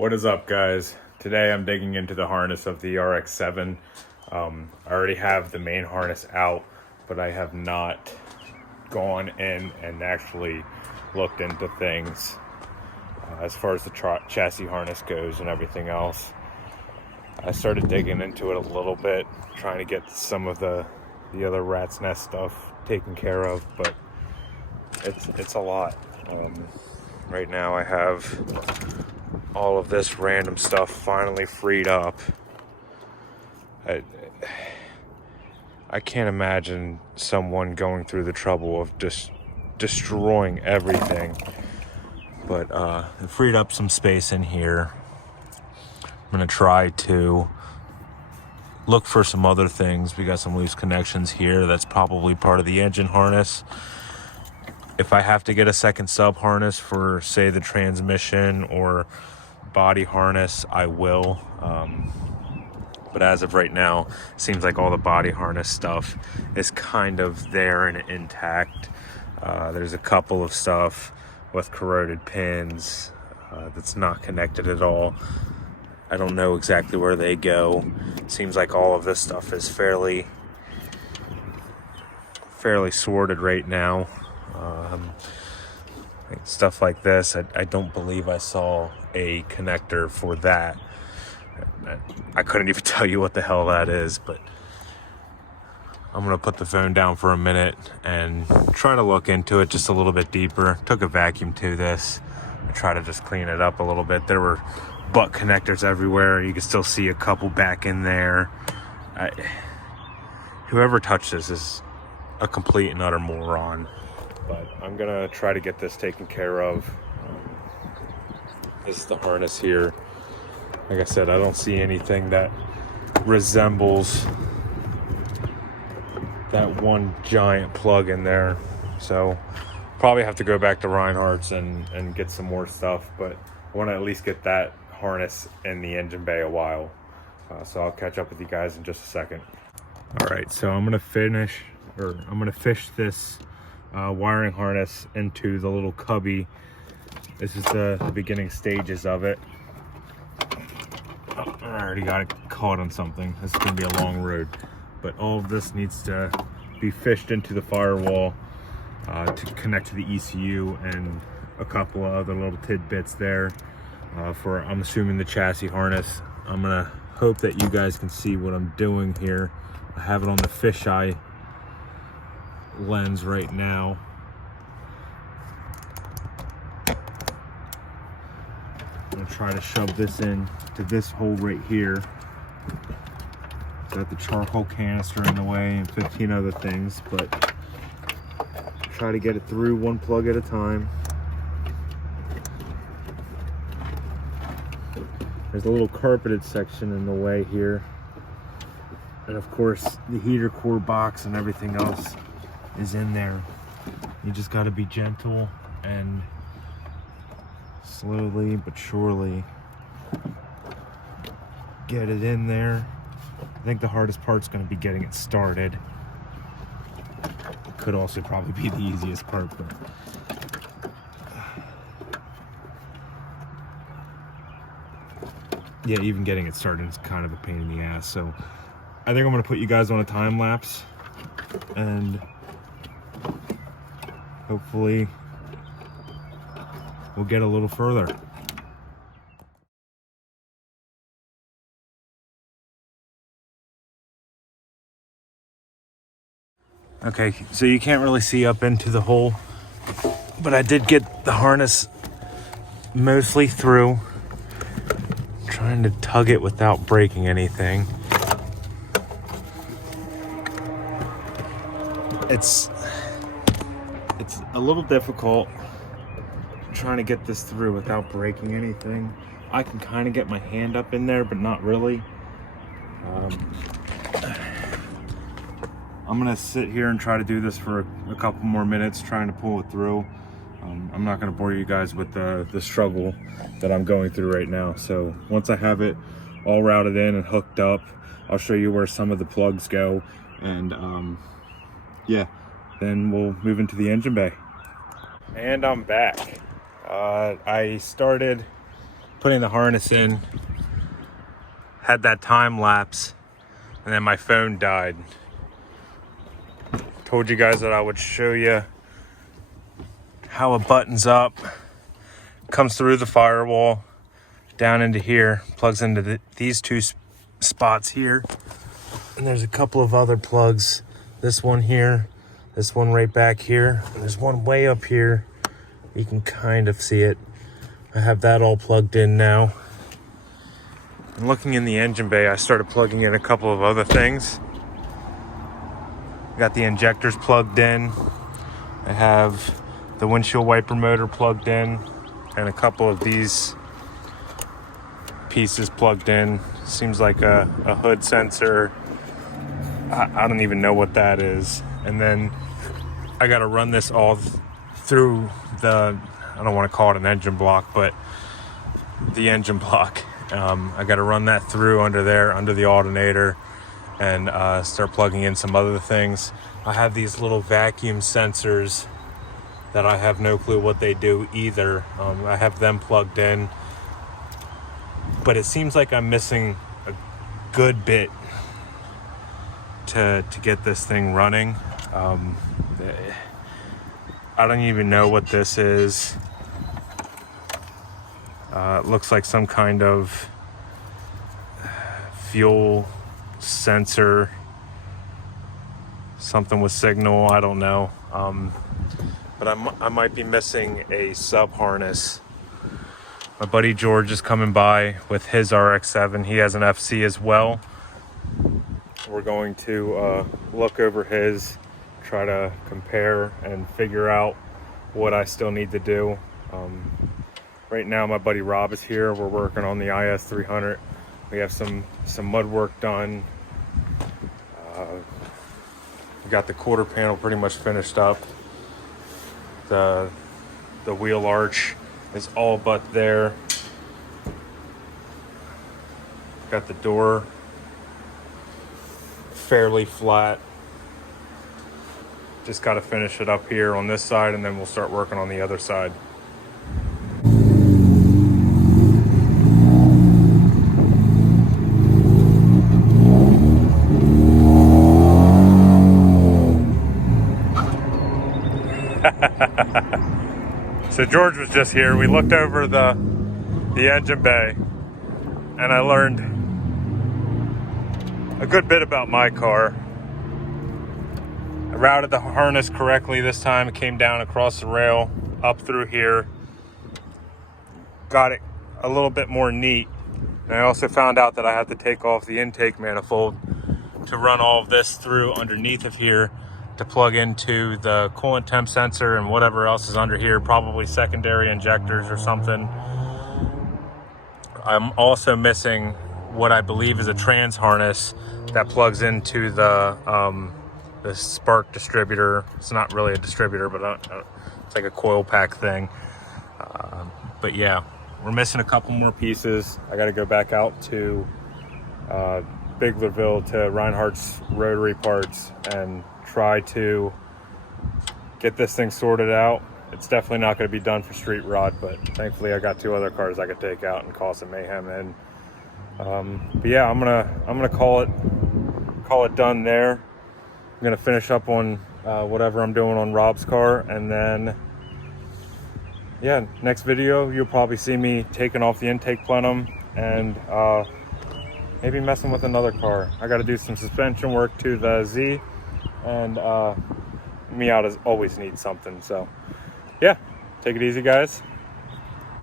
What is up, guys? Today I'm digging into the harness of the rx7. I already have the main harness out, but I have not gone in and actually looked into things as far as the chassis harness goes and everything else. I started digging into it a little bit, trying to get some of the other rat's nest stuff taken care of, but it's a lot. Right now I have all of this random stuff finally freed up. I can't imagine someone going through the trouble of just destroying everything, but it freed up some space in here. I'm gonna try to look for some other things. We got some loose connections here. That's probably part of the engine harness. If I have to get a second sub harness for, say, the transmission or body harness, I will. But as of right now, it seems like all the body harness stuff is kind of there and intact. There's a couple of stuff with corroded pins that's not connected at all. I don't know exactly where they go. It seems like all of this stuff is fairly sorted right now. Stuff like this, I don't believe I saw a connector for that. I couldn't even tell you what the hell that is, but I'm gonna put the phone down for a minute and try to look into it just a little bit deeper. Took a vacuum to this and try to just clean it up a little bit. There were butt connectors everywhere. You can still see a couple back in there. Whoever touched this is a complete and utter moron, but I'm gonna try to get this taken care of. This is the harness here. Like I said, I don't see anything that resembles that one giant plug in there, so probably have to go back to Reinhardt's and get some more stuff, but I want to at least get that harness in the engine bay a while. So I'll catch up with you guys in just a second. All right, so I'm gonna fish this wiring harness into the little cubby. This is the beginning stages of it. Oh, I already got it caught on something. This is gonna be a long road, but all of this needs to be fished into the firewall to connect to the ECU and a couple of other little tidbits there for, I'm assuming, the chassis harness. I'm gonna hope that you guys can see what I'm doing here. I have it on the fisheye lens right now. I'm gonna try to shove this in to this hole right here. Got the charcoal canister in the way and 15 other things, but try to get it through one plug at a time. There's a little carpeted section in the way here, and of course the heater core box and everything else is in there. You just got to be gentle and slowly but surely get it in there. I think the hardest part's going to be getting it started. It could also probably be the easiest part, but yeah, even getting it started is kind of a pain in the ass. So I think I'm going to put you guys on a time lapse and hopefully we'll get a little further. Okay, so you can't really see up into the hole, but I did get the harness mostly through. Trying to tug it without breaking anything. It's a little difficult trying to get this through without breaking anything. I can kind of get my hand up in there, but not really. I'm gonna sit here and try to do this for a couple more minutes, trying to pull it through. I'm not gonna bore you guys with the struggle that I'm going through right now. So once I have it all routed in and hooked up, I'll show you where some of the plugs go, and yeah, then we'll move into the engine bay. And I'm back. I started putting the harness in, had that time lapse, and then my phone died. Told you guys that I would show you how it buttons up, comes through the firewall, down into here, plugs into these two spots here, and there's a couple of other plugs. This one here, this one right back here, and there's one way up here. You can kind of see it. I have that all plugged in now. And looking in the engine bay, I started plugging in a couple of other things. Got the injectors plugged in. I have the windshield wiper motor plugged in, and a couple of these pieces plugged in. Seems like a hood sensor. I don't even know what that is. And then I got to run this all through the, I don't want to call it an engine block, but the engine block. I got to run that through under there, under the alternator, and start plugging in some other things. I have these little vacuum sensors that I have no clue what they do either. I have them plugged in, but it seems like I'm missing a good bit to get this thing running. I don't even know what this is. It looks like some kind of fuel sensor, something with signal, I don't know. But I might be missing a sub harness. My buddy George is coming by with his rx7. He has an FC as well. We're going to look over his, try to compare and figure out what I still need to do. Right now my buddy Rob is here. We're working on the IS300. We have some mud work done. We got the quarter panel pretty much finished up. The wheel arch is all but there. Got the door fairly flat. Just got to finish it up here on this side, and then we'll start working on the other side. So George was just here. We looked over the engine bay, and I learned a good bit about my car. I routed the harness correctly this time. It came down across the rail, up through here. Got it a little bit more neat. And I also found out that I have to take off the intake manifold to run all of this through underneath of here to plug into the coolant temp sensor and whatever else is under here, probably secondary injectors or something. I'm also missing what I believe is a trans harness that plugs into the spark distributor. It's not really a distributor, but it's like a coil pack thing. But yeah, we're missing a couple more pieces. I got to go back out to Biglerville to Reinhardt's Rotary Parts and try to get this thing sorted out. It's definitely not going to be done for street rod, but thankfully I got two other cars I could take out and cause some mayhem in. But yeah, I'm gonna call it done there. I'm gonna finish up on whatever I'm doing on Rob's car, and then yeah, next video you'll probably see me taking off the intake plenum and maybe messing with another car. I got to do some suspension work to the Z, and Miatas always needs something. So yeah, take it easy, guys.